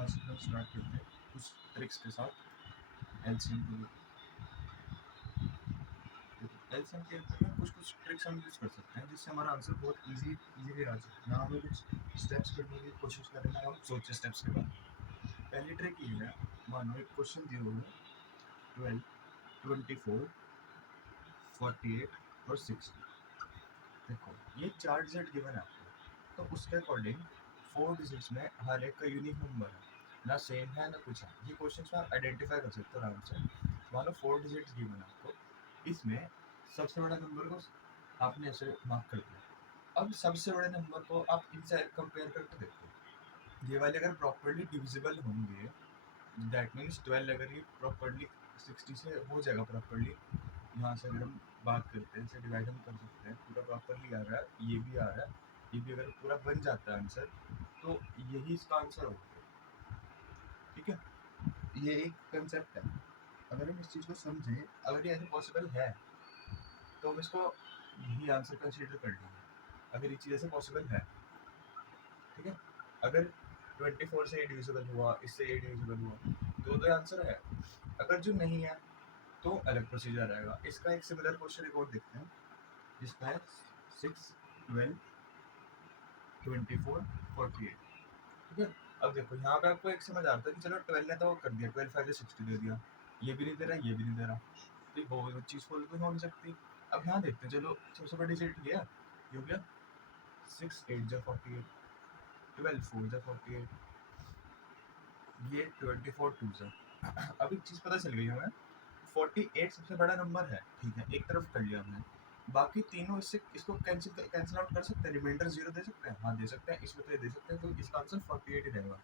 आज हम स्टार्ट करते हैं कुछ ट्रिक्स के साथ एलसीएम को लेकर। एलसीएम के अंदर कुछ कुछ ट्रिक्स हम यूज कर सकते हैं जिससे हमारा आंसर बहुत इजीली आ जाए, ना हमें कुछ स्टेप्स करने की कोशिश करें ना हम सोचे स्टेप्स के बारे में। पहली ट्रिक ये है, मानो एक क्वेश्चन दिया हुआ है 12, 24, 48 और 60। देखो ये 4 डिजिट गिवन है आपको, तो उसके अकॉर्डिंग 4 डिजिट्स में हर एक का यूनिक नंबर है, ना सेम है ना कुछ है। ये क्वेश्चन में आप आइडेंटिफाई कर सकते हो आराम से। मानो 4 डिजिट्स गिवन है आपको, इसमें सबसे बड़ा नंबर को आपने ऐसे मार्क कर दिया। अब सबसे बड़े नंबर को आप इनसे कंपेयर करके देखो, ये वाले अगर प्रॉपरली डिविजिबल होंगे, दैट मीन्स 12 अगर ये प्रॉपरली 60 से हो जाएगा प्रॉपरली, यहाँ से अगर हम बात करते हैं इसे डिवाइड हम कर सकते हैं, पूरा प्रॉपरली आ रहा है, ये भी आ रहा है, ये भी अगर पूरा बन जाता है आंसर, तो यही इसका आंसर होगा। ठीक है, ये एक कंसेप्ट है। अगर हम इस चीज़ को समझें, अगर ये ऐसे पॉसिबल है तो हम इसको यही आंसर कंसीडर कर लेंगे, अगर ये चीज़ ऐसे पॉसिबल है। ठीक है, अगर 24 से 8 डिविजिबल हुआ, इससे 8 डिविजिबल हुआ, दो आंसर है। अगर जो नहीं है तो अलग प्रोसीजर आएगा। इसका एक सिमिलर क्वेश्चन एक और देखते हैं जिसका है 6, 12, 24, 48। ठीक है, अब देखो यहाँ पे आपको एक समझ आता है कि चलो 12 ने तो कर दिया, 12 5 60 दे दिया, ये भी नहीं दे रहा, ये भी नहीं दे रहा, तो वो चीज़ फॉलो तो हो नहीं सकती। अब यहाँ देखते हैं, चलो सबसे बड़ी डिजिट ये हो गया 6 8 जा 48, 12 4 जा 48, ये 24 2 जा। अब एक चीज़ पता चल गई हमें, 48 सबसे बड़ा नंबर है। ठीक है, एक तरफ कर लिया हमने, बाकी तीनों इससे इसको कैंसिल आउट कर सकते हैं, रिमाइंडर 0 दे सकते हैं। हाँ दे सकते हैं, इसमें तो ये दे सकते हैं, तो इसका आंसर 48 ही रहेगा।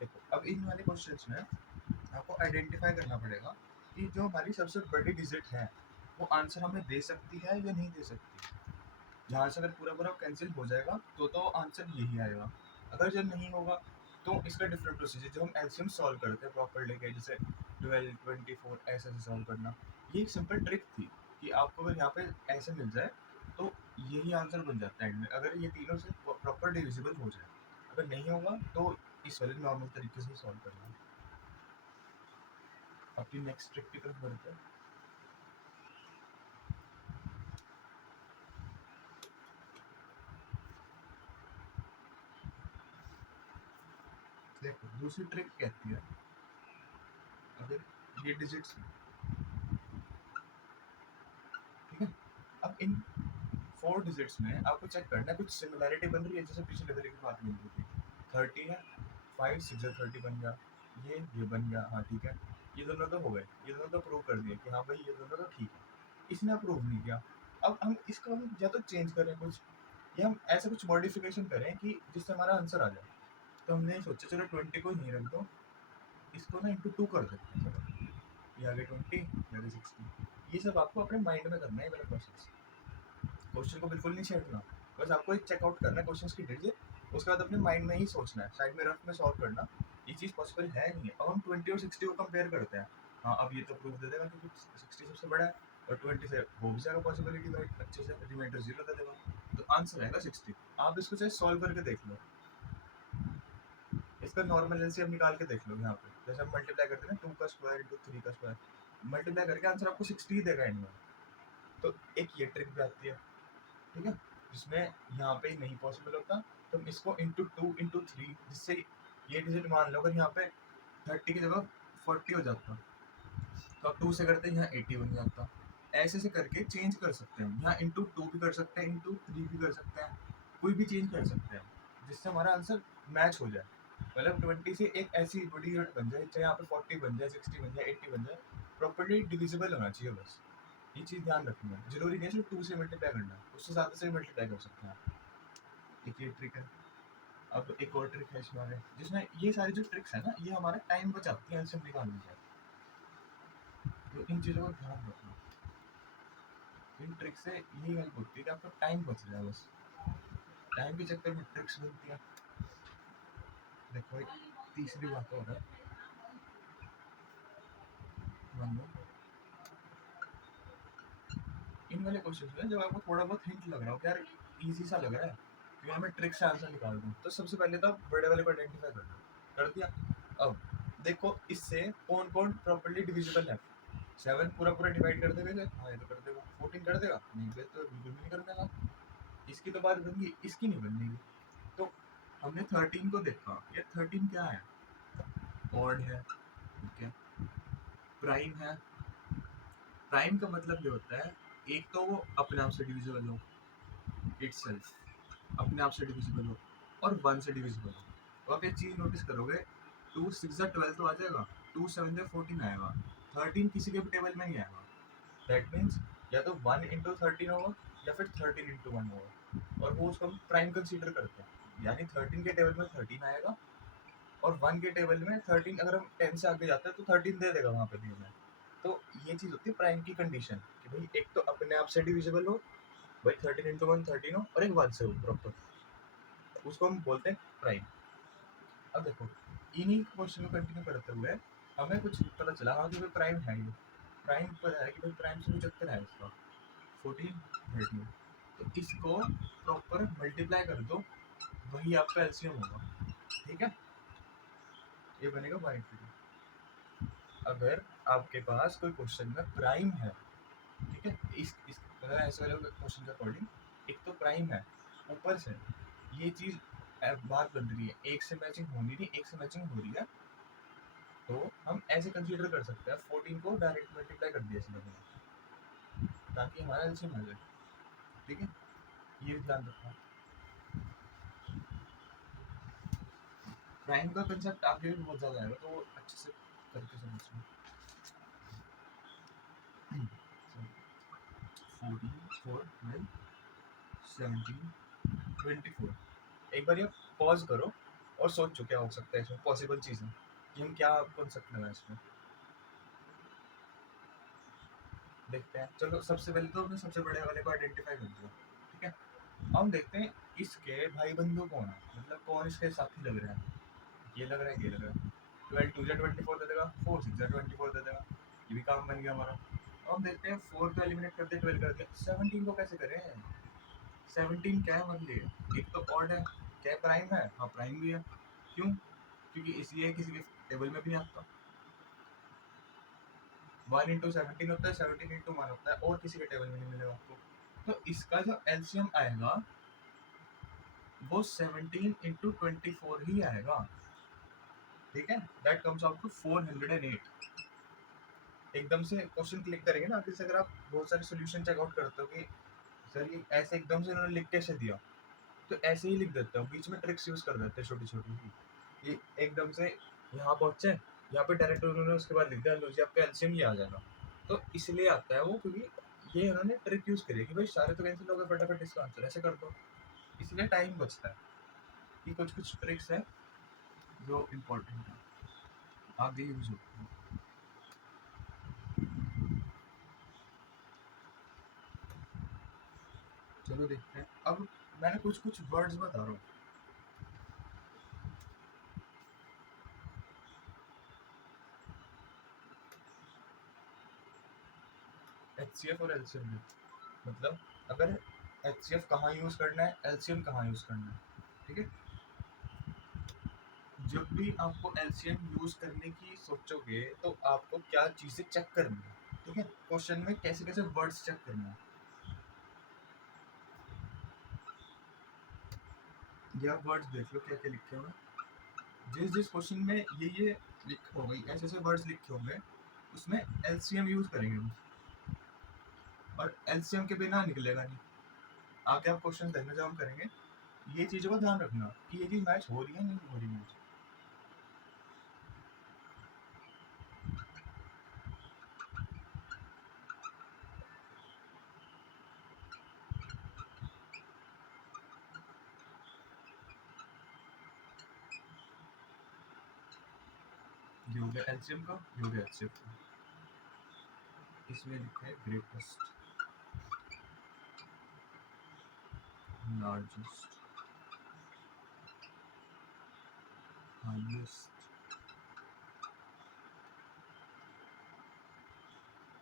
देखो अब इन वाले क्वेश्चंस में आपको आइडेंटिफाई करना पड़ेगा कि जो हमारी सबसे बड़ी डिजिट है वो आंसर हमें दे सकती है या नहीं दे सकती। जहाँ से अगर पूरा पूरा कैंसिल हो जाएगा तो आंसर यही आएगा। अगर जब नहीं होगा तो इसका डिफरेंट प्रोसीजर, जो हम एलसीएम सॉल्व करते हैं प्रॉपर लेके, जैसे 12 24 ऐसे सॉल्व करना, ये एक सिंपल ट्रिक थी कि आपको अगर यहाँ पे ऐसे मिल जाए तो यही आंसर बन जाता है एंड में, अगर ये तीनों से प्रॉपर डिविजिबल हो जाए। अगर नहीं होगा तो इस वाले नॉर्मल तरीके से सॉल्व करना। अपनी नेक्स्ट ट्रिक की तरफ बढ़ते हैं। देखो दूसरी ट्रिक कहती है, अगर ये डिजिट्स, ठीक है, अब इन 4 डिजिट्स में आपको चेक करना है कुछ सिमिलैरिटी बन रही है, जैसे पिछले वाले की बात मिल रही थी, 30 है, 5 6 30 बन गया, ये बन गया। हाँ ठीक है, ये दोनों तो हो गए, ये दोनों तो प्रूव कर दिए कि हाँ भाई ये दोनों तो ठीक है। इसने अप्रूव नहीं किया, अब हम इसको हम या तो चेंज करें कुछ, या हम ऐसा कुछ मॉडिफिकेशन करें कि जिससे हमारा आंसर आ जाए। तो हमने सोचा चलो 20 को यहीं रख दो, इसको ना इंटू 2 कर देते हैं। चलो ये आगे 20, ये आगे 60। ये सब आपको अपने माइंड में करना है वाला प्रोसेस, क्वेश्चन को बिल्कुल नहीं छेड़ना। बस आपको एक चेकआउट करना है क्वेश्चन की डिजिट, उसके बाद अपने माइंड में ही सोचना है, साइड में रफ में सॉल्व करना, ये चीज़ पॉसिबल है नहीं है। अब हम 20 और 60 को कंपेयर करते हैं। हाँ अब ये तो प्रूफ दे देगा क्योंकि 60 सबसे बड़ा है, और 20 से हो भी जाएगा पॉसिबिलिटी राइट, अच्छे से रिमाइंडर 0 दे देगा, तो आंसर आएगा 60। आप इसको चाहे सॉल्व करके देख लो, इसका नॉर्मल एलसीएम निकाल के देख लो। यहाँ पे जैसे हम मल्टीप्लाई करते हैं ना, 2 का स्क्वायर इंटू 3 का स्क्वायर, मल्टीप्लाई करके आंसर आपको 60 ही देगा एंड में। तो एक ये ट्रिक भी आती है, ठीक है, जिसमें यहाँ पे नहीं पॉसिबल होता, तो हम इसको इंटू 2 इंटू 3, जिससे ये डिजिट मान लो अगर यहाँ पे 30 की जगह 40 हो जाता, तो आप 2 से करते हैं यहाँ 80 बन जाता। ऐसे से करके चेंज कर सकते हैं, यहाँ इंटू 2 भी कर सकते हैं, इंटू 3 भी कर सकते हैं, कोई भी चेंज कर सकते हैं जिससे हमारा आंसर मैच हो जाए। मतलब 20 से एक ऐसी बड़ी यूनिट बन जाए, चाहे यहाँ पे 40 बन जाए, 60 बन जाए, 80 बन जाए, प्रॉपर्ली डिविजिबल होना चाहिए बस। ये चीज़ ध्यान रखनी है, जरूरी नहीं है सिर्फ 2 से मल्टीप्लाई करना, उससे ज़्यादा से मल्टीप्लाई कर सकते हैं आप। एक ये ट्रिक है। अब एक और ट्रिक है इसमें आगे, जिसमें ये सारी जो ट्रिक्स है ना, ये हमारा टाइम बचाती है एलसीएम निकालने से, तो इन चीज़ों का ध्यान रखना। इन ट्रिक से यही हेल्प होती है कि आपका टाइम बच जाए, बस टाइम के चक्कर में ट्रिक्स बनती है। देखो एक तीसरी बात और है, मान लो इन वाले क्वेश्चन में जब आपको थोड़ा बहुत हिंट लग रहा हो कि यार इजी सा लग रहा है कि हमें ट्रिक से आंसर निकाल दूँ, तो सबसे पहले तो आप बड़े वाले को आइडेंटिफाई कर लो। कर दिया, अब देखो इससे कौन कौन प्रॉपर्ली डिविजिबल है। 7 पूरा पूरा डिवाइड कर देगा क्या? हाँ ये तो कर देगा। 14 कर देगा? नहीं ये तो बिल्कुल भी नहीं करने वाला। इसकी तो बात बन गई, इसकी नहीं बननेगी। तो हमने 13 को देखा, ये 13 क्या है? ऑड है, ठीक है, प्राइम है। प्राइम का मतलब ये होता है एक तो वो अपने आप से डिविजिबल हो, इटसेल्फ अपने आप से डिविजिबल हो, और 1 से डिविजिबल हो। तो आप ये चीज नोटिस करोगे, 2 6 12 तो आ जाएगा, 2 7 14 आएगा, 13 किसी के भी टेबल में नहीं आएगा। दैट मीन्स या तो 1 इंटू 13 होगा या फिर 13 इंटू 1 होगा, और वो उसको हम प्राइम कंसीडर करते हैं। यानी 13 के टेबल में 13 आएगा, और 1 के टेबल में 13, अगर हम 10 से आगे जाते हैं तो 13 दे देगा वहाँ पे दिए में। तो ये चीज़ होती है प्राइम की कंडीशन, कि भाई एक तो अपने आप से डिविजिबल हो, भाई 13 इंटू 1 13 हो, और एक 1 से हो प्रॉपर, उसको हम बोलते हैं प्राइम। अब देखो इन्हीं क्वेश्चन को कंटिन्यू करते हुए हमें कुछ पता चला, हाँ कि भाई प्राइम है, ये प्राइम पर है कि भाई प्राइम से रिजेक्टर है इसका 14 13, तो इसको प्रॉपर मल्टीप्लाई कर दो, वही आपका एलसीएम होगा, ठीक है, ये बनेगा बाई 3। अगर आपके पास कोई क्वेश्चन में प्राइम है, ठीक है, इस अगर ऐसे वाले क्वेश्चन के अकॉर्डिंग एक तो प्राइम है, ऊपर से ये चीज बात बन रही है, एक से मैचिंग होनी नहीं, एक से मैचिंग हो रही है, तो हम ऐसे कंसीडर कर सकते हैं 14 को डायरेक्ट मल्टीप्लाई कर दिया इसमें, ताकि हमारा एलसीएम आ जाए, ठीक है, ये भी ध्यान रखना। प्राइम का कंसेप्ट आगे भी बहुत ज्यादा आएगा, तो वो अच्छे से करके समझना। 14 4 12 17 24, एक बार ये पॉज करो और सोचो क्या हो सकता है इसमें, पॉसिबल चीज़ें कि हम क्या कॉन्सेप्ट लगाएं इसमें, देखते हैं। चलो सबसे पहले तो हमने सबसे बड़े वाले को आइडेंटिफाई कर दिया, ठीक है। अब हम देखते हैं इसके भाई बंधु कौन है, मतलब कौन इसके साथी लग रहा है। ये लग रहा है, ये लग रहा है, 12 2 24 दे देगा, 4 6 24 दे देगा, ये भी काम बन गया हमारा। अब हम देखते हैं 4 को एलिमिनेट कर दिया, 12 कर दिया, 17 को कैसे करें। 17 क्या है, मतलब एक तो ऑड है, क्या प्राइम है, हाँ प्राइम भी है, क्यों, क्योंकि इसलिए किसी के टेबल में भी नहीं आता। 1 इंटू 17 होता है, 17 इंटू 1 होता है, और किसी के टेबल में नहीं मिलेगा आपको। तो इसका जो एलसीएम आएगा वो 17 इंटू 24 ही आएगा, ठीक है, दैट कम्स आउट टू 408। एकदम से क्वेश्चन क्लिक करेंगे ना, फिर अगर आप बहुत सारे सोल्यूशन चेकआउट करते हो कि सर ये ऐसे एकदम से उन्होंने लिख कैसे दिया, तो ऐसे ही लिख देते हो, बीच में ट्रिक्स यूज कर देते हैं छोटी छोटी सी। ये एकदम से यहाँ पहुंचे, यहाँ पे डायरेक्ट उन्होंने उसके बाद लिख दिया लो जी आपका एलसीएम ही आ जाएगा, तो इसलिए आता है वो, क्योंकि ये उन्होंने ट्रिक यूज करी है कि भाई सारे तो कैंसिल हो गए, फटाफट इसका आंसर ऐसे कर दो, इसलिए टाइम बचता है। ये कुछ कुछ ट्रिक्स है जो इम्पोर्टेंट है, आगे यूज होती है। चलो देखते हैं। अब मैंने कुछ कुछ वर्ड्स बता रहा हूँ, एचसीएफ और एलसीएम में, मतलब अगर एचसीएफ कहाँ यूज करना है, एलसीएम कहाँ यूज करना है, ठीक है। जब भी आपको एलसीएम यूज करने की सोचोगे तो आपको क्या चीजें चेक करनी है, ठीक है, क्वेश्चन में कैसे कैसे वर्ड्स चेक करना है। ये आप वर्ड्स देख लो क्या क्या लिखे हुए हैं, जिस जिस क्वेश्चन में ये लिखा होगा, ऐसे ऐसे वर्ड्स लिखे होंगे, उसमें एलसीएम यूज करेंगे हम, और एलसीएम के बिना निकलेगा नहीं। आगे आप क्वेश्चन देखना जब हम करेंगे, ये चीजों का ध्यान रखना कि ये चीज मैच हो रही है नहीं हो रही मैच। ये हो गया एलसीएम का, ये हो गया एचसीएफ का। इसमें लिखा है ग्रेटेस्ट, लार्जेस्ट, हाईएस्ट,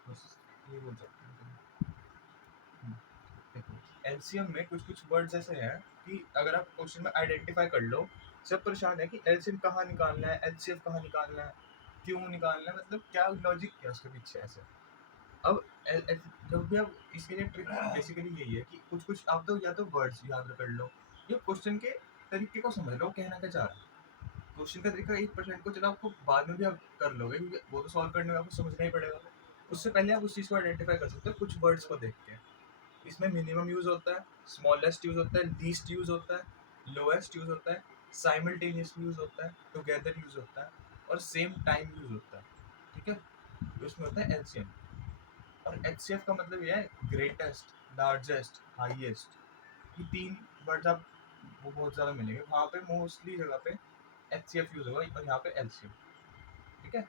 बस ये बोल सकते हैं। देखो एलसीएम में कुछ कुछ वर्ड्स ऐसे हैं कि अगर आप क्वेश्चन में आइडेंटिफाई कर लो, सब परेशान है कि एलसीएम कहाँ निकालना है, एलसीएफ कहाँ निकालना है, क्यों निकालना है, मतलब क्या लॉजिक क्या उसके पीछे ऐसे। अब जब भी आप इसके लिए ट्रिक बेसिकली यही है कि कुछ कुछ आप तो या तो वर्ड्स याद कर लो या क्वेश्चन के तरीके को समझ लो, कहना क्या चाह रहा है। क्वेश्चन का तरीका 1% को चलो आपको बाद में भी आप कर लोगे क्योंकि वो तो सॉल्व करने में आपको समझना ही पड़ेगा। उससे पहले आप उस चीज़ को आइडेंटिफाई कर सकते हो कुछ वर्ड्स को देख के। इसमें मिनिमम यूज होता है, स्मॉलेस्ट यूज होता है, लीस्ट यूज होता है, लोएस्ट यूज होता है, साइमल्टेनियसली यूज होता है, टुगेदर यूज होता है और सेम टाइम यूज होता है। ठीक है, तो इसमें होता है एलसीएम। और एचसीएफ का मतलब ये है ग्रेटेस्ट, लार्जेस्ट, हाईएस्ट। ये तीन वर्ड्स आप वो बहुत ज़्यादा मिलेंगे वहाँ पे, मोस्टली जगह पे एचसीएफ यूज होगा और यहाँ पे एलसीएम। ठीक है,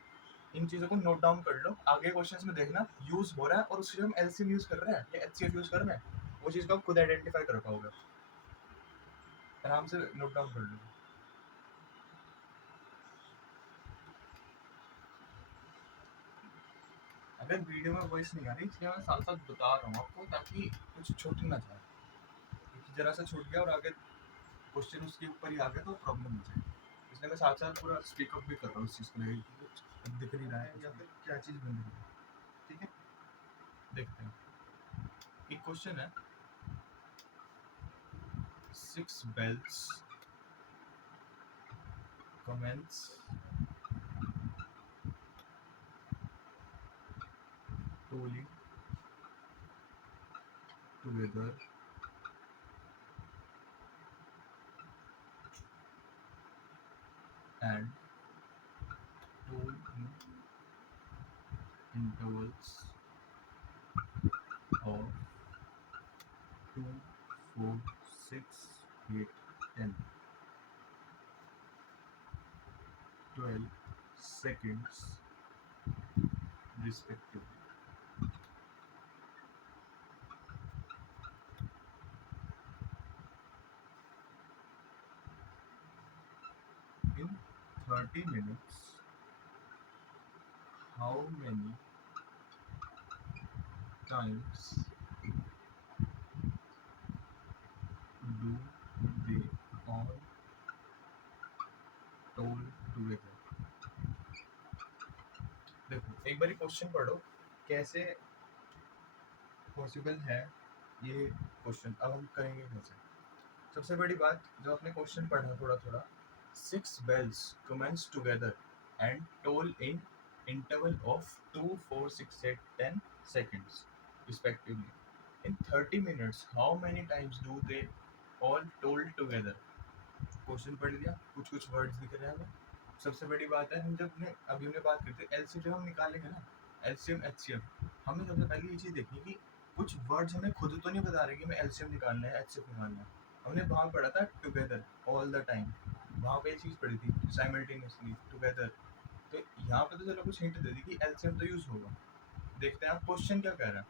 इन चीज़ों को नोट डाउन कर लो, आगे क्वेश्चंस में देखना यूज हो रहा है और उससे हम एलसीएम यूज कर रहे हैं या एचसीएफ यूज कर रहे हैं, वो चीज़ को आप खुद आइडेंटिफाई कर पाओगे, आराम से नोट डाउन कर लो। अगर वीडियो में वॉइस नहीं आ रही इसलिए मैं साथ साथ बता रहा हूँ आपको ताकि कुछ छूट ना जाए, क्योंकि जरा सा छूट गया और आगे क्वेश्चन उसके ऊपर ही आ गया तो प्रॉब्लम हो जाएगी। इसलिए मैं साथ साथ पूरा स्पीकअप भी कर रहा हूँ उस चीज़ को लेकर कि कुछ दिख नहीं रहा है या फिर क्या चीज़ बन रही है। ठीक है, देखते हैं। एक क्वेश्चन है, 6 bells commence tolling together and toll in intervals of 2, 4, 6, 8, 10, 12 seconds respectively. In 30 minutes, how many times do they all toll together? देखो एक बार क्वेश्चन पढ़ो कैसे पॉसिबल है ये क्वेश्चन। अब हम करेंगे कैसे। सबसे बड़ी बात जो आपने क्वेश्चन पढ़ा थोड़ा थोड़ा, 6 bells commence together and toll in interval of 2, 4, 6, 8, 10 seconds respectively. In 30 minutes, how many times do they all toll together? Question पढ़ लिया, कुछ कुछ वर्ड्स दिख रहे हैं हमें। सबसे बड़ी बात है हम जब अभी हमने बात करते हैं एलसीएम, जब हम निकालेंगे ना एलसीएम एचसीएम, हमें सबसे पहले ये चीज़ देखनी कि कुछ वर्ड्स हमें खुद तो नहीं बता रहे कि हमें एलसीएम निकालना है एचसीएफ निकालना है। हमने वहाँ पढ़ा था टुगेदर ऑल द टाइम, वहाँ पे ये चीज़ पढ़ी थी साइमल्टेनियसली टुगेदर। तो यहाँ पे तो चलो कुछ हिंट दे दी कि एलसीएम तो यूज होगा। देखते हैं आप क्वेश्चन क्या कह रहा है।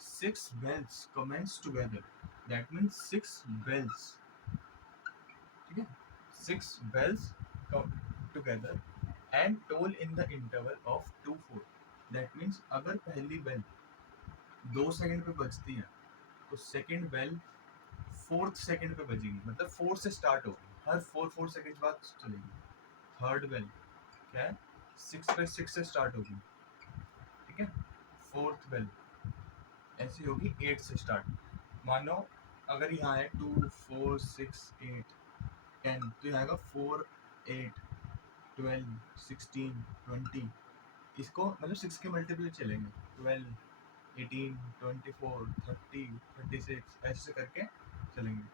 6 bells commence together, that means 6 bells। ठीक है, 6 bells come together and toll in the interval of 2, 4। that means अगर पहली बेल 2 सेकंड पे बजती है तो सेकंड बेल 4th सेकंड पे बजेगी, मतलब 4 से स्टार्ट होगी, हर 4 सेकंड बाद चलेगी। थर्ड बेल क्या है, 6 पे 6 से स्टार्ट होगी। ठीक है, फोर्थ बेल ऐसी होगी 8 से स्टार्ट। मानो अगर यहाँ है 2, 4, 6, 8, 10 तो यहाँ आएगा 4, 8, 12, 16, 20। इसको मतलब 6 के मल्टीपल चलेंगे, 12, 18, 24, 30, 36 ऐसे करके चलेंगे।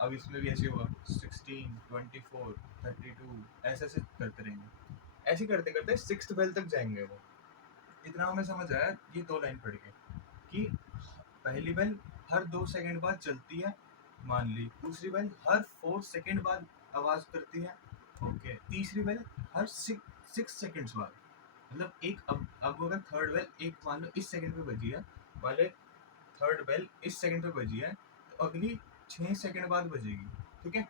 अब इसमें भी ऐसे होगा 16, 24, 32 ऐसे ऐसे करते रहेंगे। ऐसे करते करते 6th बेल तक जाएंगे वो। इतना हमें समझ आया ये 2 लाइन पढ़ के कि पहली बेल हर 2 सेकंड बाद चलती है, मान ली। दूसरी बेल हर 4 सेकंड बाद आवाज करती है, ओके। तीसरी बेल हर 6 सेकंड्स बाद, मतलब एक अब अगर थर्ड बेल एक मान लो इस सेकंड पे बजी है, वाले थर्ड बेल इस सेकंड पे बजी है तो अगली 6 सेकंड बाद बजेगी। ठीक है,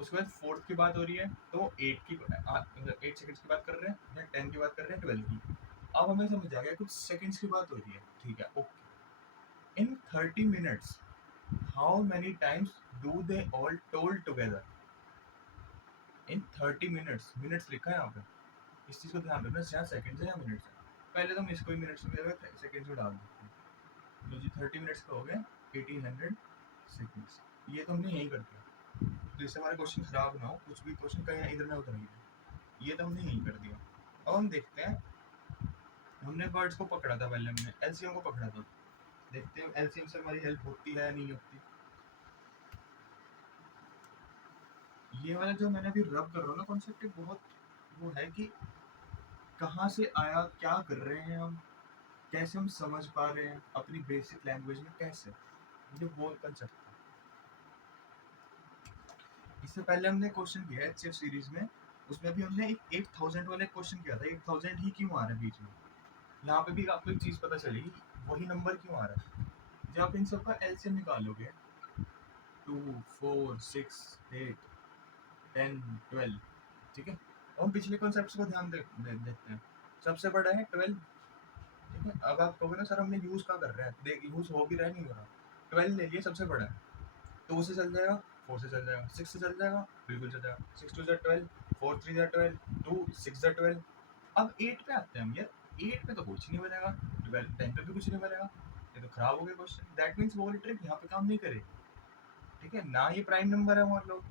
उसके बाद फोर्थ की बात हो रही है तो 8 की मतलब 8 सेकंड्स की बात कर रहे हैं या 10 की बात कर रहे हैं, 12 की। अब हमें समझ आ गया कुछ सेकंड्स की बात हो रही है। ठीक है, okay. In 30 minutes how many times do they all told together? In 30 minutes, minutes लिखा है यहाँ पे, इस चीज़ को ध्यान रखना, या सेकंड है या मिनट्स है। पहले तो हम इसको ही मिनट्स में सेकंड्स में डाल देते हैं। तो जी 30 मिनट्स का हो गया 1800 सेकंड्स। ये तो हमने यही कर दिया, तो इससे हमारे क्वेश्चन खराब ना हो, कुछ भी क्वेश्चन कहीं इधर ना उधर ही है। ये तो हमने यही कर दिया। अब हम देखते हैं, हमने वर्ड्स को पकड़ा था, पहले हमने एलसीएम को पकड़ा था। देखते हैं एलसीएम से हमारी हेल्प होती है या नहीं होती। ये वाला जो मैंने अभी रब कर रहा हूँ ना कॉन्सेप्ट, बहुत वो है कि कहाँ से आया, क्या कर रहे हैं हम, कैसे हम समझ पा रहे हैं अपनी बेसिक लैंग्वेज में, कैसे, ये वो कंसेप्ट था। इससे पहले हमने क्वेश्चन किया एचसीएफ सीरीज में, उसमें भी हमने एक 8000 वाले क्वेश्चन किया था। 8000 ही क्यों आ रहा है बीच में, यहाँ पे भी आपको एक चीज़ पता चलेगी, वही नंबर क्यों आ रहा है। जब आप इन सब का एलसीएम निकालोगे 2 4 6 8 10 12, ठीक है। और हम पिछले कॉन्सेप्ट्स को ध्यान देखते हैं। सबसे बड़ा है 12, ठीक है। अब आप कहोगे ना सर हमने यूज़ क्या कर रहे हैं, देख यूज़ हो भी रहा है नहीं हो रहा। 12 ले लिए, सबसे बड़ा है, 2 से चल जाएगा, 4 से चल जाएगा, 6 से चल जाएगा, बिल्कुल चल जाएगा, 6 2 12, 4 3 12, 2 6 12। अब 8 पे आते हैं हम, यार 8 पे तो कुछ नहीं बनेगा, 12 10 पे भी कुछ नहीं बनेगा, ये तो खराब हो गया क्वेश्चन। दैट मीन्स वो वाली ट्रिक यहाँ पे काम नहीं करेगी, ठीक है ना। ये प्राइम नंबर है, मान लो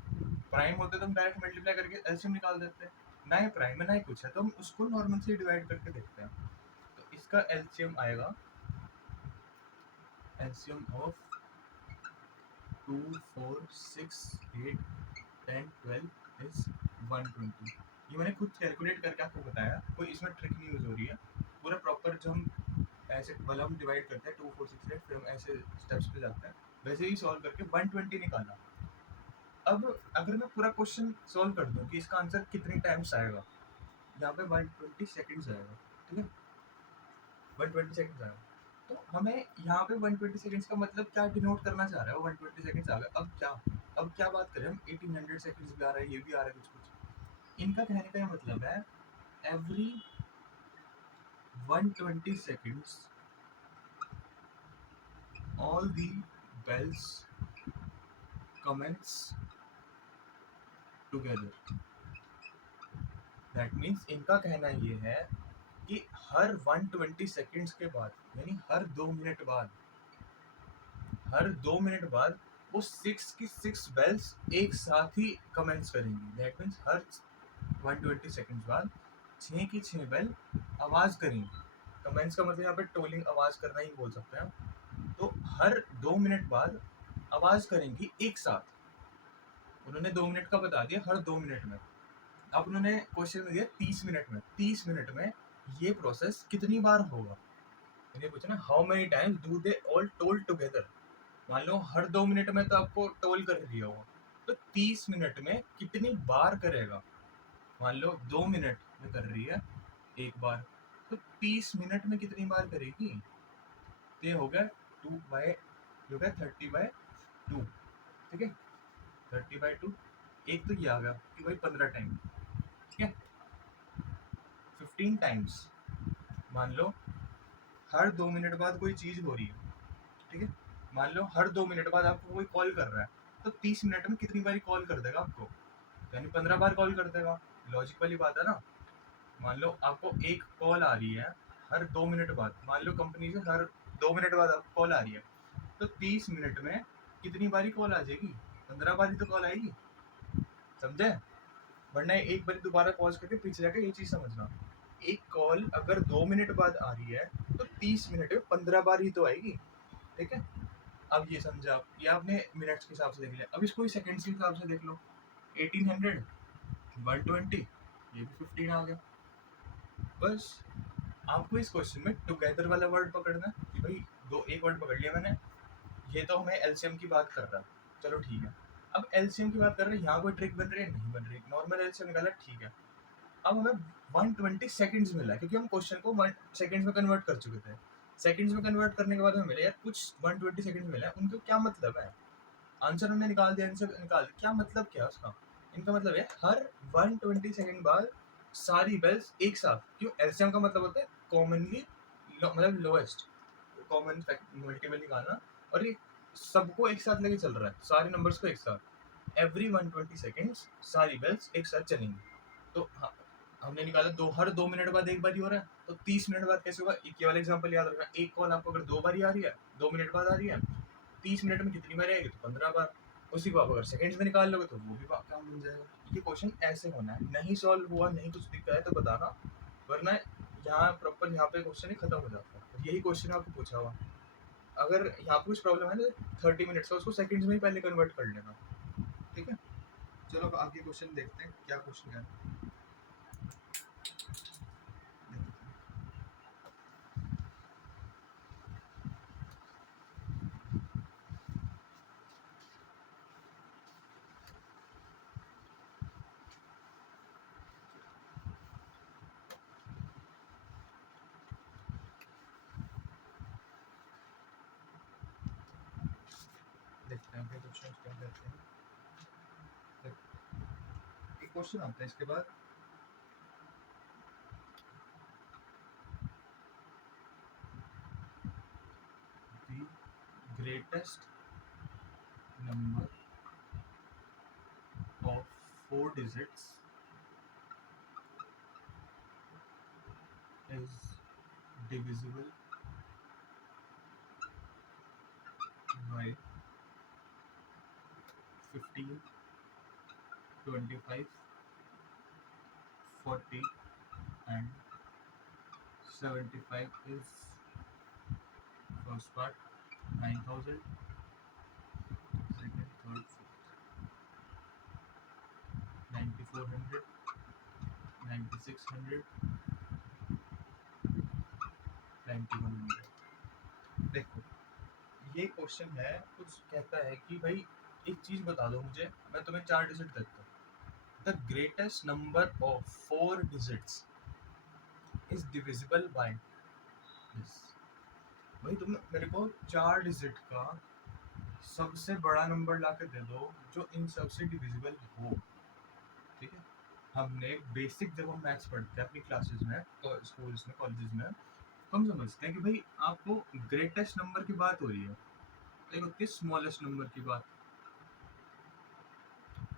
प्राइम होते तो हम डायरेक्ट मल्टीप्लाई करके एलसीएम निकाल देते हैं, ना ये प्राइम है ना ही कुछ है, तो हम उसको नॉर्मल से डिवाइड करके देखते हैं। तो इसका एलसीएम आएगा, एलसीएम ऑफ 2 4 6 8 10 12 इज 120। ये मैंने खुद कैलकुलेट करके आपको बताया, कोई इसमें ट्रिक नहीं यूज हो रही है। पूरा प्रॉपर जो हम ऐसे वाला हम डिवाइड करते हैं 2 4 6 8, फिर हम ऐसे स्टेप्स पे जाते हैं, वैसे ही सॉल्व करके 120 निकाला। अब अगर मैं पूरा क्वेश्चन सॉल्व कर दूं कि इसका आंसर कितने टाइम्स आएगा, यहाँ पे 120 सेकंड्स आएगा, ठीक है, 120 सेकंड्स आएगा। तो हमें यहाँ पे 120 सेकंड्स का मतलब क्या डिनोट करना चाह रहा है, 120 सेकंड्स आ गए। अब क्या बात करें हम, 1800 सेकंड्स भी आ रहा है, ये भी आ रहा है, कुछ कुछ। इनका कहने का मतलब है every 120 seconds all the bells commence together। That means इनका कहना ये है कि हर 120 सेकंड्स के बाद, यानी हर 2 मिनट बाद, हर 2 मिनट बाद वो 6 की 6 बेल्स एक साथ ही कमेंस करेंगी। दैट मीन्स हर 120 सेकंड्स बाद 6 की 6 बेल आवाज़ करेंगी। कमेंस का मतलब यहाँ पे टोलिंग आवाज़ करना ही बोल सकते हैं। तो हर 2 मिनट बाद आवाज़ करेंगी एक साथ। उन्होंने 2 मिनट का बता दिया, हर 2 मिनट में। अब उन्होंने क्वेश्चन में दिया 30 मिनट में, 30 मिनट में ये प्रोसेस कितनी बार होगा। मैंने पूछा ना how many times do they all toll together. मान लो हर 2 मिनट में तो आपको टोल कर दिया होगा, तो 30 मिनट में कितनी बार करेगा। मान लो 2 मिनट में कर रही है एक बार, तो 30 मिनट में कितनी बार करेगी। तो ये हो गया 30/2, ठीक है, 30/2। एक तो ये आ गया कि भाई 15 टाइम, ठीक है, 15 टाइम्स। मान लो हर 2 मिनट बाद कोई चीज़ हो रही है, ठीक है, मान लो हर 2 मिनट बाद आपको कोई कॉल कर रहा है, तो 30 मिनट में कितनी बार कॉल कर देगा आपको, यानी 15 बार कॉल कर देगा। लॉजिक वाली बात है ना। मान लो आपको एक कॉल आ रही है हर 2 मिनट बाद, मान लो कंपनी से हर 2 मिनट बाद आपको कॉल आ रही है, तो 30 मिनट में कितनी बारी कॉल आ जाएगी, 15 बारी तो कॉल आएगी, समझे। वरना एक बार दोबारा पॉज करके पीछे जाकर ये चीज़ समझना, एक कॉल अगर 2 मिनट बाद आ रही है तो 30 मिनट में 15 बार ही तो आएगी, ठीक है। अब ये समझा आप, ये आपने मिनट्स के हिसाब से देख लिया। अब इसको ही सेकंड्स के हिसाब से देख लो, 1800 120, ये भी 15 आ गया। बस आपको इस क्वेश्चन में टुगेदर वाला वर्ड पकड़ना है कि भाई दो, एक वर्ड पकड़ लिया मैंने, ये तो हमें एलसीएम की बात कर रहा है, चलो ठीक है। अब एलसीएम की बात कर रहे हैं, यहाँ कोई ट्रिक बन रही है, नहीं बन रही, नॉर्मल एलसीएम निकाला, ठीक है। अब हमें 120 सेकंड्स मिला है, क्योंकि हम क्वेश्चन को 1 सेकंड्स में कन्वर्ट कर चुके थे। सेकंड्स में कन्वर्ट करने के बाद हमें मिला यार कुछ 120 सेकंड्स मिला है, उनको क्या मतलब है, आंसर हमने निकाल दिया, आंसर निकाल दिया, क्या मतलब क्या है उसका। इनका मतलब है हर 120 सेकंड बाद सारी बेल्स एक साथ, क्यों, एलसीएम का मतलब होता है कॉमनली मतलब लोएस्ट, कॉमन मल्टीपल निकालना, और ये सबको एक साथ लेके चल रहा है, सारे नंबर्स को एक साथ, एवरी 120 सेकेंड्स सारी बेल्स एक साथ चलेंगी। तो हाँ, हमने निकाला हर 2 मिनट बाद एक बार ही हो रहा है, तो 30 मिनट बाद कैसे होगा? एक वाला एग्जाम्पल याद रखना, एक कॉल आपको अगर 2 बार आ रही है, 2 मिनट बाद आ रही है, 30 मिनट में कितनी बार आएगी? तो 15 बार। उसी को आप अगर सेकंड्स में निकाल लोगे तो वो भी काम बन जाएगा। ये क्वेश्चन ऐसे होना है, नहीं सॉल्व हुआ, नहीं कुछ दिक्कत है तो बताना, वरना यहाँ प्रॉपर यहाँ पे क्वेश्चन ही खत्म हो जाता है। यही क्वेश्चन आपको पूछा हुआ, अगर यहाँ पे कुछ प्रॉब्लम है ना 30 मिनट्स का, उसको सेकंड्स में ही पहले कन्वर्ट कर लेना, ठीक है। चलो अब आगे क्वेश्चन देखते हैं, क्या क्वेश्चन है। देखते हैं आगे क्वेश्चन क्या कहते हैं। एक क्वेश्चन आता है इसके बाद, the greatest number of 4 digits is divisible by 15, 25, 40 and 75 is first part, 9000, second, third, fourth, 9400, 9600, 9100। देखो ये क्वेश्चन है, कुछ कहता है कि भाई एक चीज बता दो मुझे, मैं तुम्हें 4 डिजिट देता हूँ, the greatest number of 4 digits is divisible by this. भाई तुम मेरे को 4 डिजिट का सबसे बड़ा नंबर ला के दे दो जो इन सबसे डिविजिबल हो, ठीक है। हमने बेसिक जब हम मैथ्स पढ़ते हैं अपनी क्लासेस में, स्कूल्स में, कॉलेजेस में, तो हम समझते हैं कि भाई आपको ग्रेटेस्ट नंबर की बात हो रही है, एक होती है स्मॉलेस्ट नंबर की बात,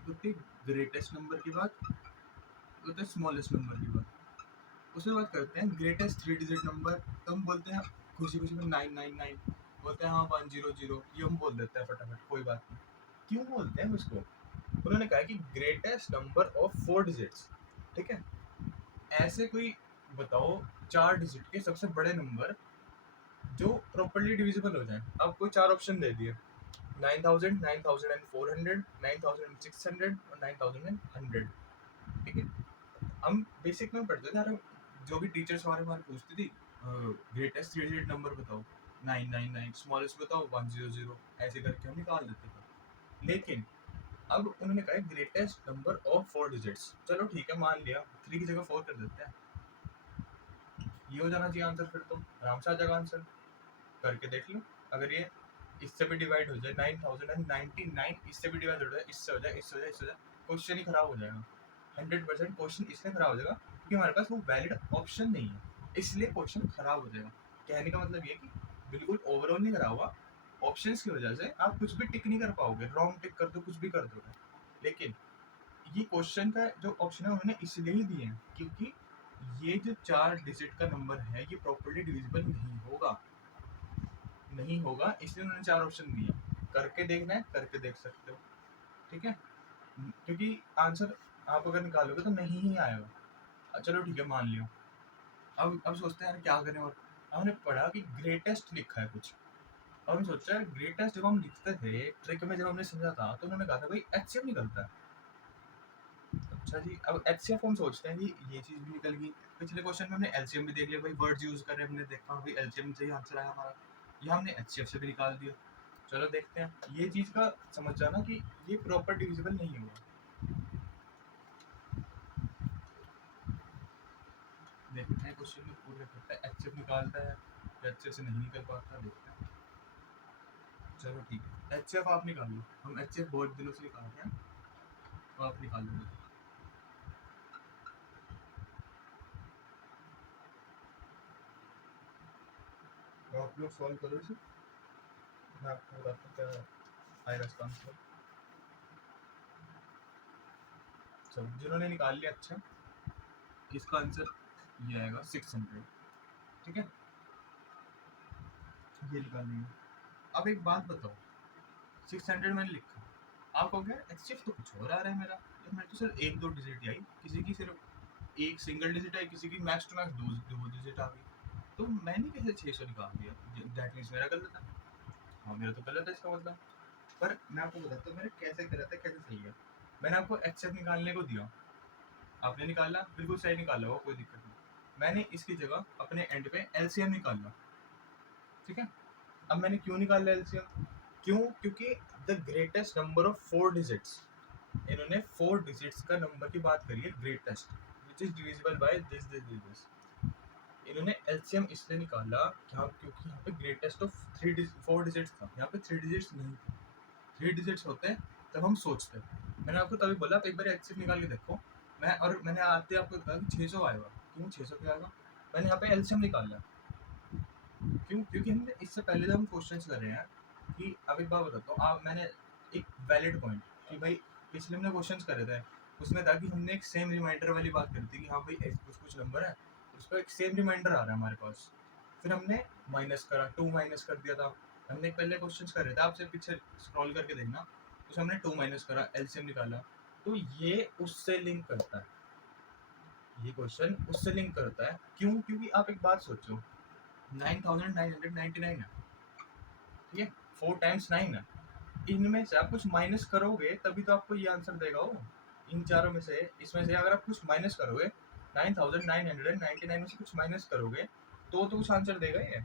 होती है ग्रेटेस्ट नंबर की बात, होता है स्मॉलेस्ट नंबर की बात। उसमें बात करते हैं ग्रेटेस्ट 3 डिजिट नंबर, तो हम बोलते हैं खुशी खुशी में 999, बोलते हैं हाँ 100, ये हम बोल देते हैं फटाफट, कोई बात नहीं। क्यों बोलते हैं उसको? उन्होंने कहा कि ग्रेटेस्ट नंबर ऑफ 4 डिजिट्स, ठीक है। ऐसे कोई बताओ 4 डिजिट के सबसे बड़े नंबर जो प्रॉपर्ली डिविजिबल हो जाए। अब कोई 4 ऑप्शन दे दिए, 9000, 9400, 9600 और 9100, ठीक है। हम बेसिक में पढ़ते थे यार, जो भी टीचर्स हमारे बारे पूछती थी, ग्रेटेस्ट 3 डिजिट नंबर बताओ, 999, स्मॉलेस्ट बताओ 100, ऐसे करके हम निकाल देते थे। लेकिन अब उन्होंने कहा ग्रेटेस्ट नंबर ऑफ 4 डिजिट्स, चलो ठीक है मान लिया, 3 की जगह 4 कर देते हैं, ये हो जाना चाहिए आंसर, फिर तो आराम से आ जाएगा आंसर। करके देख लो, अगर ये इससे भी डिवाइड हो जाए 9099, इससे भी डिवाइड हो जाए, इससे हो जाए, इससे हो जाए, इससे हो जाए, क्वेश्चन ही खराब हो जाएगा। 100% क्वेश्चन इसलिए खराब हो जाएगा क्योंकि हमारे पास वो वैलिड ऑप्शन नहीं है, इसलिए क्वेश्चन खराब हो जाएगा। कहने का मतलब ये कि बिल्कुल ओवरऑल नहीं खराब हुआ, ऑप्शंस की वजह से आप कुछ भी टिक नहीं कर पाओगे, रॉन्ग टिक कर दो, कुछ भी कर दोगे। लेकिन ये क्वेश्चन का जो ऑप्शन है उन्होंने इसलिए ही दिए हैं क्योंकि ये जो 4 डिजिट का नंबर है ये प्रॉपर्ली डिविजिबल नहीं होगा, इसलिए उन्होंने 4 ऑप्शन दिए। करके देखना है, करके देख सकते हो, ठीक है। क्योंकि आंसर आप अगर निकालोगे तो नहीं ही आएगा। चलो ठीक है मान लिया। अब सोचते हैं यार क्या करें, और हमने पढ़ा कि ग्रेटेस्ट लिखा है कुछ, अब हम सोचा है ग्रेटेस्ट जब हम लिखते थे ट्रिक में, जब हमने समझा था तो उन्होंने कहा था भाई एचसीएफ निकलता है। अच्छा जी, अब एचसीएफ हम सोचते हैं कि ये चीज़ भी निकल गई। पिछले क्वेश्चन में हमने एलसीएम भी देख लिया, भाई वर्ड्स यूज कर रहे हैं, हमने देखा भाई एलसीएम से ही आंसर आया हमारा, ये हमने एचसीएफ से भी निकाल दिया। चलो देखते हैं, ये चीज़ का समझ जाना कि ये प्रॉपर डिविजिबल नहीं होगा। देखते हैं क्वेश्चन में पूरे करता है, एचसीएफ निकालता है या एचसीएफ से नहीं निकल पाता, देखते हैं। चलो ठीक है, एचसीएफ आप निकाल लो, हम एचसीएफ बहुत दिनों से निकालते हैं, तो आप निकाल लो। आप लोग सॉल्व करो इसे, मैं आपको बताता हूँ क्या आएगा इसका आंसर। चलो जिन्होंने निकाल लिया, अच्छा इसका आंसर ये आएगा 600। ठीक है, ये निकाल लेंगे। अब एक बात बताओ, 600 मैंने लिखा, आप कहोगे एचसीएफ तो कुछ और आ रहा है मेरा, या मेरे तो सिर्फ एक दो डिजिट ही आई, किसी की सिर्फ एक सिंगल डिजिट आई, किसी की मैक्स टू मैक्स दो डिजिट आ गई, तो मैंने कैसे 600 निकाल दिया? दैट मीन्स मेरा गलत है। हाँ मेरा तो गलत है इसका मतलब। पर मैं आपको बताता हूँ मैंने कैसे गलत है कैसे सही है। मैंने आपको एचसीएफ निकालने को दिया, आपने निकाला, बिल्कुल सही निकाला होगा, कोई दिक्कत नहीं। मैंने इसकी जगह अपने एंड पे एलसीएम निकाला, ठीक है। अब मैंने क्यों निकाला एलसीएम? क्यों? क्योंकि the greatest number of 4 digits, इन्होंने 4 डिजिट्स का नंबर की बात करी है, greatest which is divisible by this this this. इन्होंने एलसीएम इसलिए निकाला क्योंकि यहाँ पे ग्रेटेस्ट ऑफ 4 डिजिट्स था, यहाँ पे 3 डिजिट्स नहीं थे। 3 डिजिट्स होते हैं तब हम सोचते हैं। मैंने आपको तभी बोला आप एक बार एलसीएम निकाल के देखो। मैंने आते आपको बताया कि 600 आएगा। क्यों 600 क्या आएगा? मैंने यहाँ पे एलसीएम निकाला। क्यों? क्योंकि हमने इससे पहले जब हम क्वेश्चंस कर रहे हैं कि अब एक बात बताता हूँ, आप मैंने एक वैलिड पॉइंट कि भाई पिछले हमने क्वेश्चंस करे थे, उसमें था कि हमने एक सेम रिमाइंडर वाली बात करी थी कि हाँ भाई कुछ नंबर है, उसका एक सेम रिमाइंडर आ रहा है हमारे पास। फिर हमने माइनस करा, 2 माइनस कर दिया था। हमने पहले क्वेश्चंस करे थे, आपसे पीछे स्क्रॉल करके देखना, तो हमने 2 माइनस करा, एलसीएम निकाला। तो ये उससे लिंक करता है, ये क्वेश्चन उससे लिंक करता है। क्यों? क्योंकि आप एक बात सोचो, 9999 है, ठीक है, 4 टाइम्स 9 है। इनमें से आप कुछ माइनस करोगे तभी तो आपको ये आंसर देगा वो। इन चारों में से, इसमें से अगर आप कुछ माइनस करोगे, 9999 में से कुछ माइनस करोगे तो कुछ आंसर देगा ये।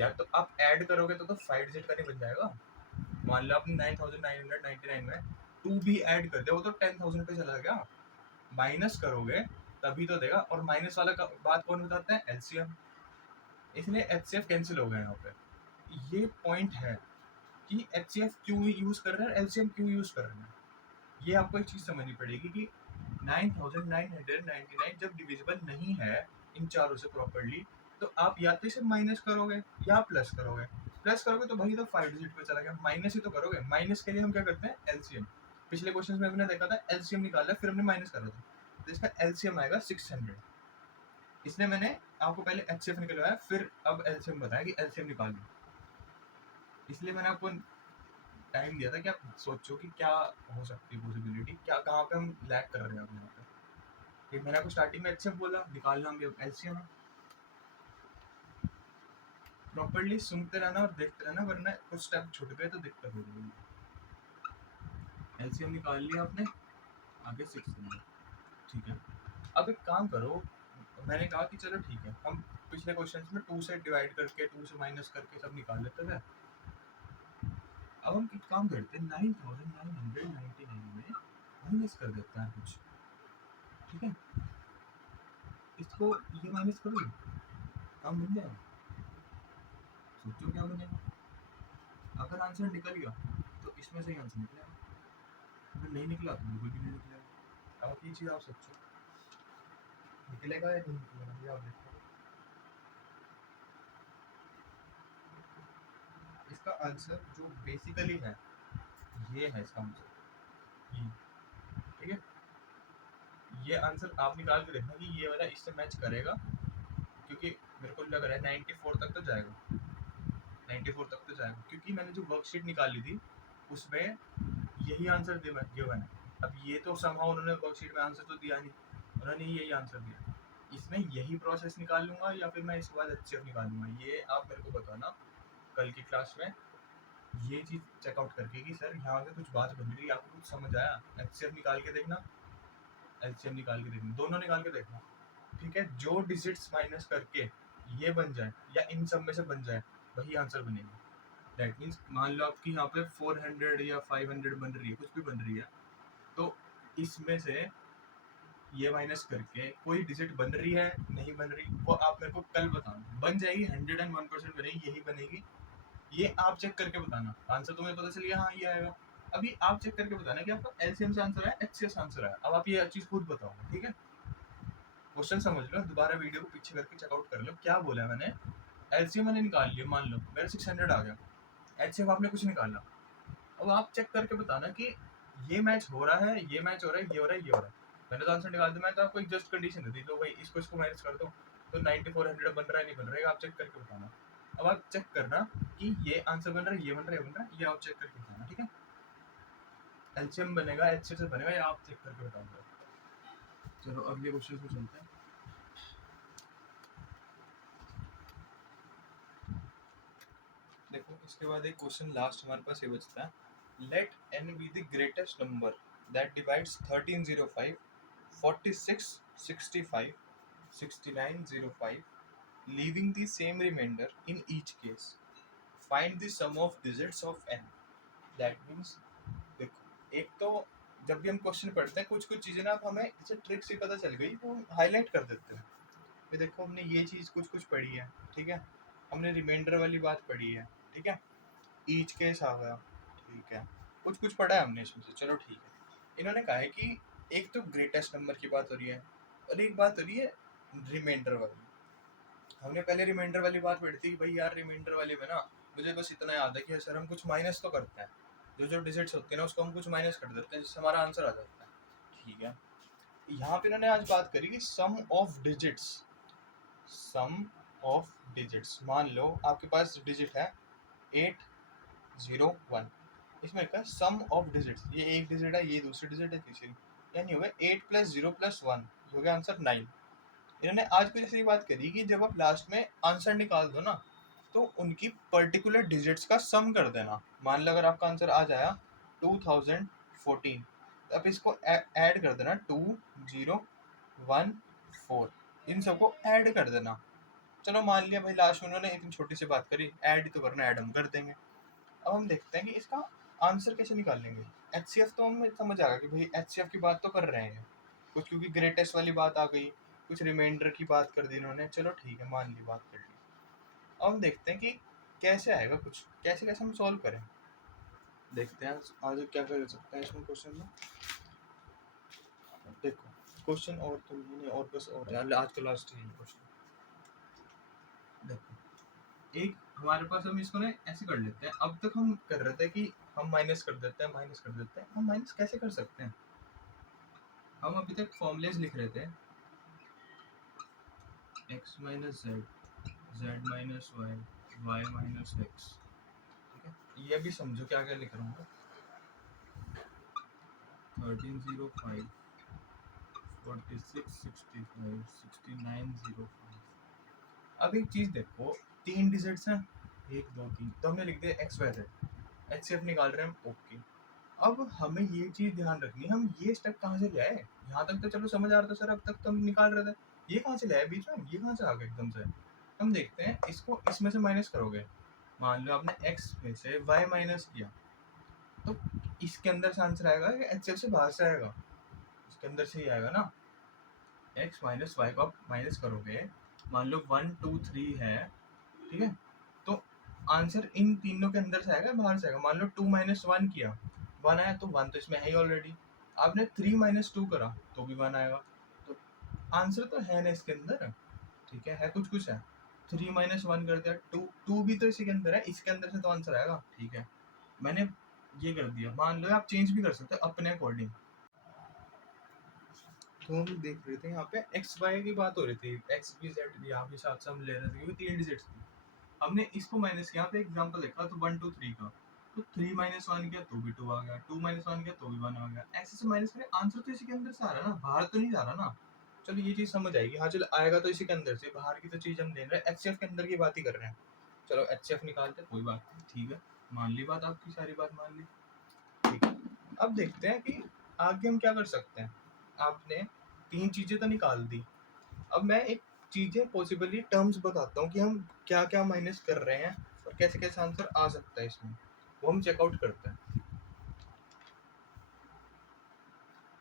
या तो आप ऐड करोगे तो 5 डिजिट का नहीं बन जाएगा। मान लो आपने 9999 में 2 भी ऐड कर दिया, वो तो 10,000 पे चला गया। माइनस करोगे तभी तो देगा, और माइनस वाला बात कौन बताता है? एलसीएम। इसलिए एचसीएफ कैंसिल हो गया यहाँ पे। ये पॉइंट है कि एचसीएफ क्यों यूज कर रहे हैं, एलसीएम क्यों यूज कर रहे हैं। ये आपको एक चीज समझनी पड़ेगी कि 9999 जब डिविजिबल नहीं है इन चारों से प्रॉपरली, तो आप या तो इसे माइनस करोगे या प्लस करोगे। प्लस करोगे तो भाई तो 5 डिजिट पे चला गया, माइनस ही तो करोगे। माइनस के लिए हम क्या करते हैं? एलसीएम। पिछले क्वेश्चन में हमने देखा था एलसीएम निकाला फिर हमने माइनस करा था, तो इसका एलसीएम आएगा 600। इसलिए मैंने आपको पहले एचसीएफ निकलवाया, फिर अब एलसीएम बताया कि एलसीएम निकाल लो। इसलिए मैंने आपको टाइम दिया था कि आप सोचो कि क्या हो सकती है पॉसिबिलिटी, क्या कहाँ पे हम लैग कर रहे हैं यहाँ पे। कि मैंने आपको स्टार्टिंग में एचसीएफ बोला, निकालना हम एलसीएम है। प्रॉपर्ली सुनते रहना और देखते रहना, वरना कुछ स्टेप छूट गए तो दिक्कत हो जाएगी। एलसीएम निकाल लिया आपने, आगे 600। ठीक है, अब एक काम करो, मैंने कहा कि चलो ठीक है, हम पिछले क्वेश्चन में 2 से डिवाइड करके 2 से माइनस करके सब निकाल लेते थे। अब हम एक काम करते हैं, 9999 में माइनस कर देते हैं कुछ, ठीक है। इसको ये माइनस करोगे, काम बन जाएगा। सोचो क्या बनेगा। अगर आंसर निकल गया तो इसमें से ही आंसर निकलेगा, अगर नहीं निकला तो बिल्कुल भी नहीं निकलेगा। अब ये चीज़ आप सोचो, निकलेगा या नहीं निकलेगा, ये आप देखो। इसका आंसर जो बेसिकली है, ये है इसका आंसर, ये, ठीक है। ये आंसर आप निकाल के देखना कि ये वाला इससे मैच करेगा, क्योंकि मेरे को लग रहा है 94 तक तो जाएगा, 94 तक तो जाएगा, क्योंकि मैंने जो वर्कशीट निकाली थी उसमें यही आंसर गिवन है। अब ये तो समहाउ उन्होंने वर्कशीट में आंसर तो दिया नहीं, उन्होंने यही आंसर दिया। इसमें यही प्रोसेस निकाल लूंगा या फिर मैं इसके बाद एचसीएफ निकाल लूंगा, ये आप मेरे को बताना कल की क्लास में। ये चीज़ चेकआउट करके कि सर यहाँ पे कुछ बात बन रही है, आपको कुछ समझ आया, एचसीएफ निकाल के देखना, एलसीएम निकाल के देखना, दोनों निकाल के देखना, ठीक है। जो डिजिट्स माइनस करके ये बन जाए या इन सब में से बन जाए वही आंसर बनेगा। दैट मीन्स मान लो आपकी यहाँ पे 400 या 500 बन रही है, कुछ भी बन रही है, तो इसमें से ये माइनस करके कोई डिजिट बन रही है नहीं बन रही, वो आप मेरे को कल बताना। बन जाएगी, 101% बनेगी, यही बनेगी, ये आप चेक करके बताना। आंसर तुम्हें पता चल गया, हाँ ये आएगा। अभी आप चेक करके बताना कि आपका एलसीएम से आंसर आया, एचसीएफ से आंसर आया। अब आप ये चीज खुद बताओ, ठीक है। क्वेश्चन समझ लो, दोबारा वीडियो को पीछे करके चेकआउट कर लो क्या बोला है मैंने। एलसीएम मैंने निकाल लिया, मान लो मेरा 600 आ गया, एचसीएफ आपने कुछ निकाला। अब आप चेक करके बताना कि ये मैच हो रहा है, ये मैच हो रहा है, ये हो रहा है, ये हो रहा है। मैंने तो आंसर निकाल दिया, मैंने तो आपको एक जस्ट कंडीशन दे दी, लो भाई इसको इसको माइनस कर दो तो 9400 बन रहा है नहीं बन रहा है, आप चेक करके बताना। अब आप चेक करना कि ये आंसर बन रहा है, ये बन रहा है, ये बन रहा है, ये आप चेक करके बताना, ठीक है। एलसीएम बनेगा, एचसीएफ से बनेगा, या आप चेक करके बताऊंगा। चलो अगले क्वेश्चन पे चलते हैं। देखो इसके बाद एक क्वेश्चन लास्ट हमारे पास ये बचता है, let n be the greatest number that divides 1305 46 65 6905 leaving the same remainder in each case. Find the sum of digits of n. That means देखो एक तो जब भी हम क्वेश्चन पढ़ते हैं कुछ कुछ चीजें ना हमें जैसे ट्रिक से पता चल गई वो हाईलाइट कर देते हैं। फिर देखो हमने ये चीज कुछ कुछ पढ़ी है, ठीक है, हमने रिमाइंडर वाली बात पढ़ी है, ठीक है, ईच केस आ गया, ठीक है, कुछ कुछ पढ़ा है हमने इसमें से, चलो ठीक है। इन्होंने कहा है कि एक तो ग्रेटेस्ट नंबर की बात हो रही है और एक बात हो रही है रिमाइंडर वाली। हमने पहले रिमाइंडर वाली बात पढ़ी थी कि भाई यार रिमाइंडर वाले में ना मुझे बस इतना याद है कि सर हम कुछ माइनस तो करते हैं, जो जो डिजिट्स होते हैं ना उसको हम कुछ माइनस कर देते हैं जिससे हमारा आंसर आ जाता है, ठीक है। यहाँ पे इन्होंने आज बात करी कि sum of digits, sum of digits. मान लो आपके पास डिजिट है 801, इसमें लिखा है सम ऑफ डिजिट्स, ये एक डिजिट है, ये दूसरी डिजिट है, तीसरी, यानी हो गया 8 + 0 + 1, हो गया आंसर 9। इन्होंने आज कुछ ऐसी बात करी कि जब आप लास्ट में आंसर निकाल दो ना तो उनकी पर्टिकुलर डिजिट्स का सम कर देना। मान लो अगर आपका आंसर आ जाए 2014, तो आप इसको ऐड कर देना 2014, इन सबको ऐड कर देना। चलो मान लिया भाई लास्ट में उन्होंने इतनी छोटी सी बात करी, ऐड ही तो करना, ऐड हम कर देंगे। अब हम देखते हैं कि इसका आंसर कैसे निकालेंगे। एचसीएफ तो हमें समझ आ गया कि भाई एचसीएफ की बात तो कर रहे हैं कुछ, क्योंकि ग्रेटेस्ट वाली बात आ गई, कुछ रिमाइंडर की बात कर दी इन्होंने, चलो ठीक है मान ली, बात कर ली। अब हम देखते हैं कि कैसे आएगा, कुछ कैसे कैसे हम सॉल्व करें, देखते हैं आज क्या कर सकते हैं इसमें क्वेश्चन में। देखो क्वेश्चन और तो नहीं, और बस और यार आज का लास्ट ही क्वेश्चन। देखो एक हमारे पास, हम इसको ना ऐसे कर लेते हैं, अब तक हम कर रहे थे कि हम माइनस कर देते हैं, माइनस कर देते हैं, हम माइनस कैसे कर सकते हैं। हम अभी तक फॉर्मूलेज लिख रहे थे, x - z, z - y, y - x, ठीक है। ये भी समझो क्या क्या लिख रहा हूँ, 1305 46 65 6905। अब एक चीज देखो, तीन डिजिट्स हैं, 1 2 3, तो हमने लिख दिया एक्स वाई जेड, एचसीएफ निकाल रहे हैं हम, ओके। अब हमें ये चीज ध्यान रखनी है, हम ये स्टेप कहाँ से ले आए, यहाँ तक तो चलो समझ आ रहा था सर, अब तक तो हम निकाल रहे थे, ये कहाँ से ले आए बीच में, ये कहाँ से आ गए एकदम से। हम देखते हैं इसको, इसमें से माइनस करोगे, मान लो आपने x में से y माइनस किया, तो इसके अंदर से आंसर आएगा या एचसीएफ से बाहर से आएगा, इसके अंदर से ही आएगा ना। x माइनस वाई को आप माइनस करोगे, मान लो 1 2 3 है, ठीक है, तो आंसर इन तीनों के अंदर से आएगा बाहर से आएगा। मान लो 2 - 1 किया, 1 आया, तो 1 तो इसमें है ही ऑलरेडी। आपने 3 - 2 करा तो भी 1 आएगा, तो आंसर तो है ना इसके अंदर, ठीक है कुछ कुछ है। 3 - 1 कर दिया, 2 भी तो इसी के अंदर है, इसके अंदर से तो आंसर आएगा, ठीक है। मैंने ये कर दिया, मान लो आप चेंज भी कर सकते हो अपने अकॉर्डिंग। तो हम देख रहे थे यहाँ पे एक्स वाई की बात हो रही थी, एक्स भी जेड भी यहाँ भी साथ साथ हम ले रहे थे क्योंकि 3 डिजिट्स थी। हमने इसको माइनस किया, यहाँ पे एग्जांपल देखा तो 1 2 3 का, तो 3 - 1 किया तो भी 2 आ गया, 2 - 1 किया तो भी 1 आ गया, ऐसे से माइनस करें, आंसर तो इसी के अंदर से आ रहा है ना, बाहर तो नहीं जा रहा ना। चलो ये चीज समझ आएगी, हाँ चलो आएगा तो इसी के अंदर से, बाहर की तो चीज हम ले रहे हैं, एचसीएफ के अंदर की बात ही कर रहे हैं। चलो एचसीएफ निकालते, कोई बात नहीं, ठीक है, मान ली बात, आपकी सारी बात मान ली, ठीक है। अब देखते हैं कि आगे हम क्या कर सकते हैं। आपने 3 चीजें तो निकाल दी, अब मैं एक चीजें पॉसिबली टर्म्स बताता हूँ कि हम क्या क्या माइनस कर रहे हैं और कैसे कैसे आंसर आ सकता है इसमें, वो हम चेकआउट करते हैं।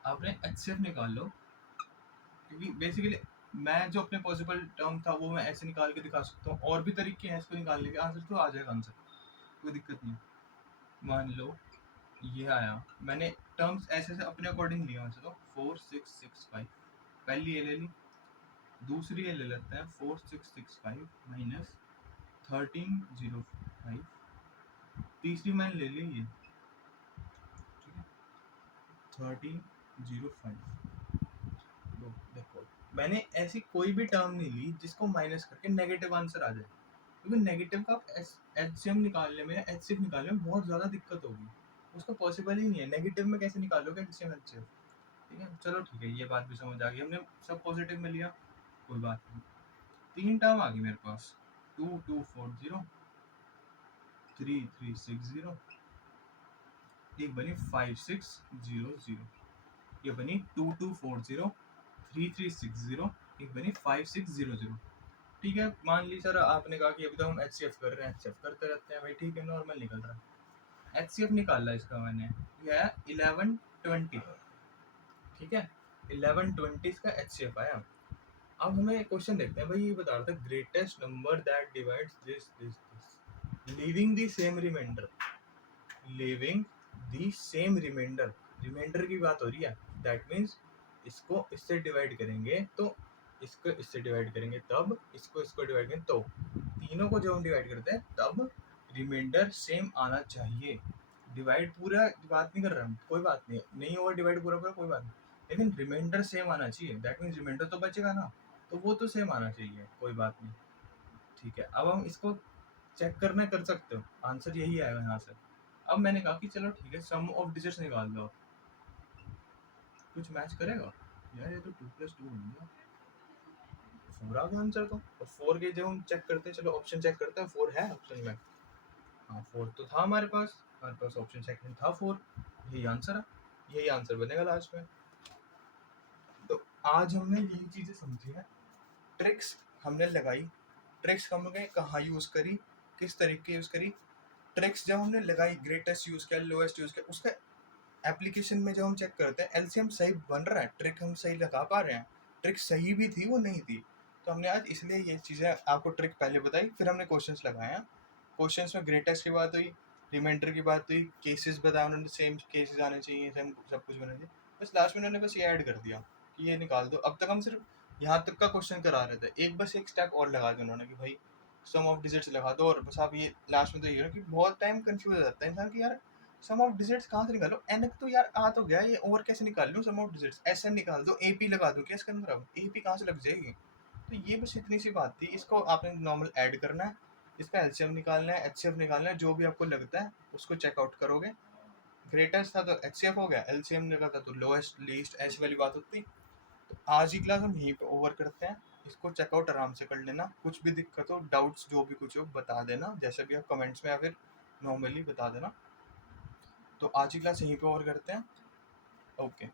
आपने एचसीएफ निकाल लो, क्योंकि बेसिकली मैं जो अपने पॉसिबल टर्म था वो मैं ऐसे निकाल के दिखा सकता हूँ, और भी तरीके हैं इसको निकालने के, आंसर तो आ जाएगा आंसर, कोई दिक्कत नहीं। मान लो ये आया, मैंने टर्म्स ऐसे से अपने अकॉर्डिंग लिया आंसर, तो 4 6 6 5, पहली ये ले ली, दूसरी ये ले लेते हैं 4 6 6 5 माइनस 1305, तीसरी मैंने ले ली ये, ठीक है, 1305। देखो मैंने ऐसी कोई भी टर्म नहीं ली जिसको माइनस करके नेगेटिव आंसर आ जाए, क्योंकि नेगेटिव का एचसीएम निकालने में, एचसीएफ निकालने में बहुत ज़्यादा दिक्कत होगी, उसका पॉसिबल ही नहीं है। नेगेटिव में कैसे निकालोगे एचसीएम एचसीएफ, ठीक है। चलो ठीक है, ये बात भी समझ आ गई, हमने सब पॉजिटिव में लिया, कोई बात नहीं। 3 टर्म आ गई मेरे पास, 2240, 3360, एक बनी 5600, ये बनी 2240, 3360, एक बनी 5600। ठीक है, मान ली सर आपने कहा कि अभी तो हम एचसीएफ कर रहे हैं, एचसीएफ करते रहते हैं भाई, ठीक है, नॉर्मल निकल रहा है। एचसीएफ निकाला इसका मैंने, ये है 1120, ठीक है, 1120 इसका एचसीएफ आया। अब हमें क्वेश्चन देखते हैं भाई, ये बता रहा था greatest number that divides this this this leaving the same remainder, leaving the same remainder, remainder की बात हो रही है, दैट मीन्स इसको इससे डिवाइड करेंगे तो इसको इससे डिवाइड करेंगे तब, इसको इसको डिवाइड करेंगे तो, तीनों को जब हम डिवाइड करते हैं तब रिमाइंडर सेम आना चाहिए। डिवाइड पूरा बात नहीं कर रहा हूँ, कोई बात नहीं, नहीं होगा डिवाइड पूरा पूरा कोई बात नहीं, लेकिन रिमाइंडर सेम आना चाहिए, दैट मीन्स रिमाइंडर तो बचेगा ना, तो वो तो सेम आना चाहिए, कोई बात नहीं, ठीक है। अब हम इसको चेक करना कर सकते हो, आंसर यही आएगा यहाँ से। अब मैंने कहा कि चलो ठीक है, सम ऑफ डिजिट्स निकाल दो, कुछ मैच करेगा यार, ये तो 2+2 हो गया, 4 आ गया आंसर तो। और 4 के जब हम चेक करते हैं, चलो ऑप्शन चेक करते हैं, 4 है ऑप्शन में, हाँ 4 तो था हमारे पास ऑप्शन सेकंड था 4, यही आंसर है, यही आंसर बनेगा लास्ट में। तो आज हमने यही चीज़ें समझी हैं, ट्रिक्स हमने लगाई, ट्रिक्स हमने कहाँ यूज़ करी, किस तरीके यूज़ करी, ट्रिक्स जब हमने लगाई, ग्रेटेस्ट यूज़ किया, लोएस्ट यूज़ किया, उसका एप्लीकेशन में जब हम चेक करते हैं एलसीएम सही बन रहा है, ट्रिक हम सही लगा पा रहे हैं, ट्रिक सही भी थी वो नहीं थी, तो हमने आज इसलिए ये चीज़ें आपको ट्रिक पहले बताई, फिर हमने क्वेश्चंस लगाए हैं। क्वेश्चंस में ग्रेटेस्ट की बात हुई, रिमाइंडर की बात हुई, केसेस बताया उन्होंने, सेम केसेस आने चाहिए, सेम सब कुछ बना चाहिए, बस लास्ट में उन्होंने बस ये ऐड कर दिया कि ये निकाल दो। अब तक हम सिर्फ यहाँ तक का क्वेश्चन करा रहे थे, एक बस एक स्टेप और लगा दिया उन्होंने कि भाई सम ऑफ डिजिट्स लगा दो, और बस आप ये लास्ट में तो ये है कि बहुत टाइम कंफ्यूज हो जाता है इंसान कि यार सम ऑफ डिजिट्स कहाँ से निकालो, एन तो यार आ तो गया, ये और कैसे निकाल लूँ सम ऑफ डिजिट्स, एसएन निकाल दो, एपी लगा दो क्या इसके अंदर, अब एपी कहाँ से लग जाएगी। तो ये बस इतनी सी बात थी, इसको आपने नॉर्मल ऐड करना है, इसका एलसीएम निकालना है, एचसीएफ निकालना है, जो भी आपको लगता है उसको चेकआउट करोगे। ग्रेटेस्ट था तो एचसीएफ हो गया, एलसीएम लगा था तो लोएस्ट लीस्ट, ऐसी वाली बात होती। तो आज की क्लास हम यहीं पे ओवर करते हैं, इसको चेकआउट आराम से कर लेना, कुछ भी दिक्कत हो, डाउट्स जो भी कुछ हो बता देना, जैसे भी आप कमेंट्स में या फिर नॉर्मली बता देना। तो आज की क्लास यहीं पे ओवर करते हैं, ओके।